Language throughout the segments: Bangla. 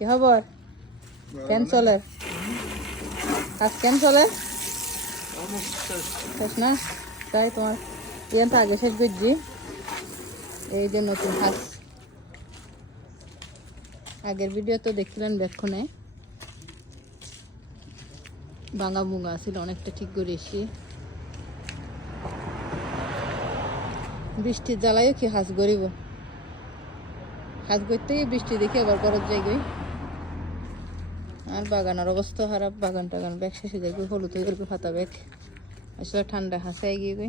কি খবর? কেন চলে? কাজ কেন চলে? না? তাই তোমার ইয়ান তো আগে শেষ করছি। এই যে নতুন হাঁস আগের ভিডিও তো দেখছিলেন বেক্ষণে। ভাঙা মুঙ্গা ছিল, অনেকটা ঠিক করে এসি বৃষ্টির জ্বালায়ও কি হাঁস গরিব হাঁস গড়তে গিয়ে বৃষ্টি দেখে আবার গরজ জায়গায়। আর বাগানের অবস্থা খারাপ বাগান টাগান ব্যাগ শেষে যাবে হলুদ হয়ে গেলে ফাতা ব্যাগ। আসলে ঠান্ডা হাসাই গিয়ে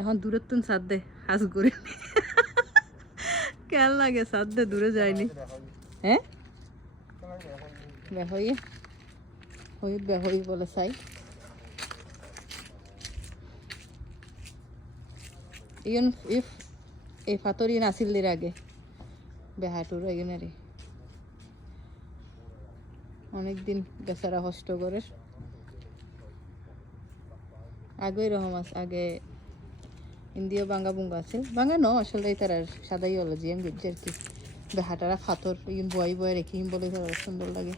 এখন দূরের তুন সাদ দে হাঁস ঘুরে। কেন লাগে সাদ দে দূরে যায়নি। হ্যাঁ? বেহই হই বেহই বলে চাই ইয়ন, ইফ, এই ফাতর ইন দের আগে। বেহাটুর এগিনারে অনেকদিন বেচারা কষ্ট করে। আগে রকম আছে আগে ইন্দিও বাঙ্গা বুঙ্গা আছে। বাঙ্গা ন, আসলে তার আর সাদাই হলো যে, আমি বুঝছি আর কি। বেহাটারা ফাতর ইন বয় বয় রেখে বলে তার সুন্দর লাগে।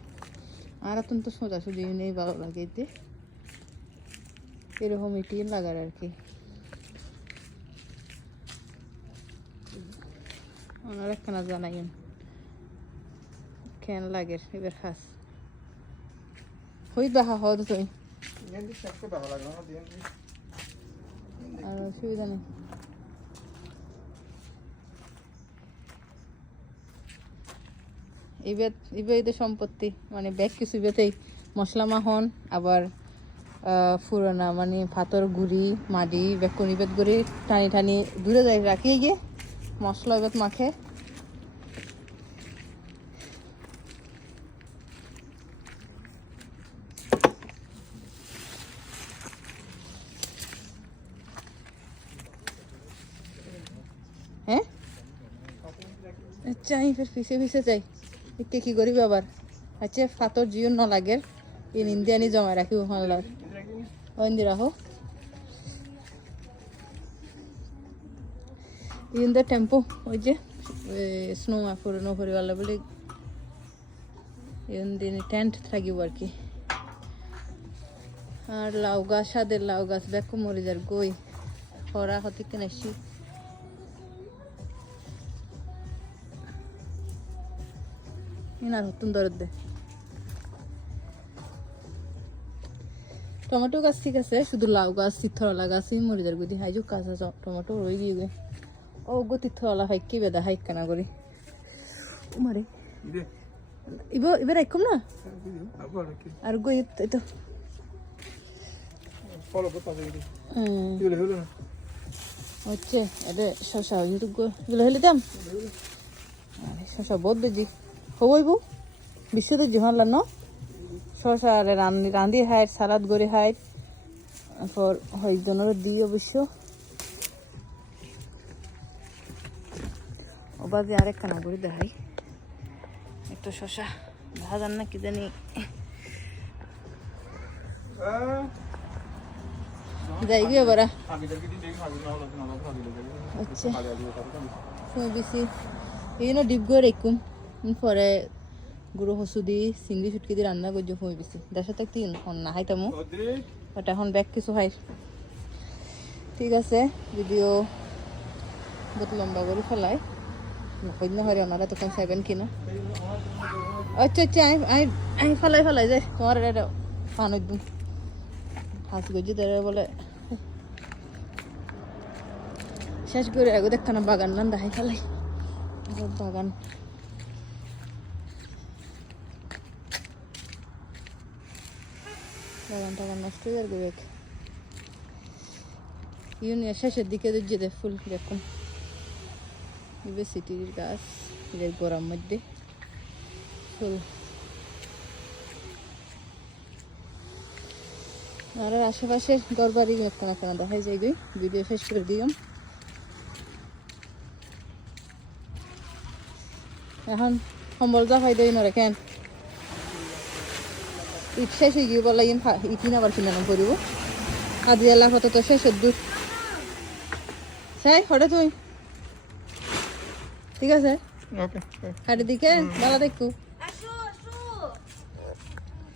আর এখন তো সোজা সুজি নেই ভালো লাগে এতে। এরকম এটি লাগার আর কি। ওনার একখানা জানাইন কেন লাগে, এবার খাস। হই দেখা হদ তুই আর অসুবিধা নেই এবার এদের সম্পত্তি মানে ব্যাগ কিছু বেতেই মশলা মাখন আবার ফুরোনা মানে ভাতর গুড়ি মাডি বেকুন ইবেত গুড়ি টানি টানি দূরে যাই রাখিয়ে গিয়ে মশলা এবার মাখে হ্যাঁ আচ্ছা আমি ফের পিছে পিছে যাই। একে কি করিবি আবার? আচ্ছা ফাতর জিও ন লাগে ইন ইন্দিয়ানি জমা রাখিব হলার ওইন্দি রাখো ইন্দা টেম্পো, ওই যে স্নো পুরনো করিবালা বলে। দিন টেন্ট থাকিব আর কি। আর লাউ গাছ সাদের লাউ গাছ দেখো মরে যার গই খরা হতে কেন ইনার হতুন দরদ। দে টমেটো গাছ ঠিক আছে শুধু লাউ গাছ তিথরলা গাছ মরিদার গুদি হাইজু আছে টমেটো রয়ে গিয়ে গে। ও গো তিথরলা হাইক কি বেদা হাইক কেনা করি। মারে ইব এবার আইকম না? আর গই এই তো হচ্ছে এটা শশা হেলে দাম শশা বহুত বেজি হবইব বিশ্বতে জিহান লানো শশা রান্ধি রান্ধি হাইট সালাদ করে হাইট তারপর হইজনের দিই অবশ্য ওবাদে আরেক কানা করে দেখাই একটা শশা। ভাজান না কি জানি যাই গিয়ে এবারা আচ্ছা। ফুল বেশি এই ডিপ করে রেখুম পরে গুঁড়ো হসু দি চিংড়ি চুটকি দি রান্না করছ ফুল বেশি দেড়শো থেকে তিন এখন না হাইতামো বাট এখন ব্যাগ কিছু হাই ঠিক আছে, যদিও বহুত লম্বা করে ফেলাই নকন্য হরে ওনারা তখন সেভেন কিনা আচ্ছা আচ্ছা আমি আমি ফেলাই ফেলাই, যাই। তোমার এটা পান দিন। হাঁস গজি ধরে বলে, শেষ করে এগো দেখখানা বাগান নান দেখাই ফেলাই। বাগান। বাগান টাগান নষ্ট হয়ে যাবে বেগ ইউনিয়ন শেষের দিকে যেতে ফুল দেখুন ইবে সিটির গাছ এদের গরম মধ্যে ফুল আর আশেপাশে গড়বাড়ি এখন এখন দেখাই যাই গই ভিডিও শেষ করে দিলাম এখন সম্বল যা ফাইদাই নরে কেন ইট শেষ হয়ে গিয়ে বলা ইন ইটিন আবার কিনে নাম করিব। আদি এলা কত তো শেষ দূর সাই হঠাৎ তুই ঠিক আছে? ওকে দিকে ভালো দেখো।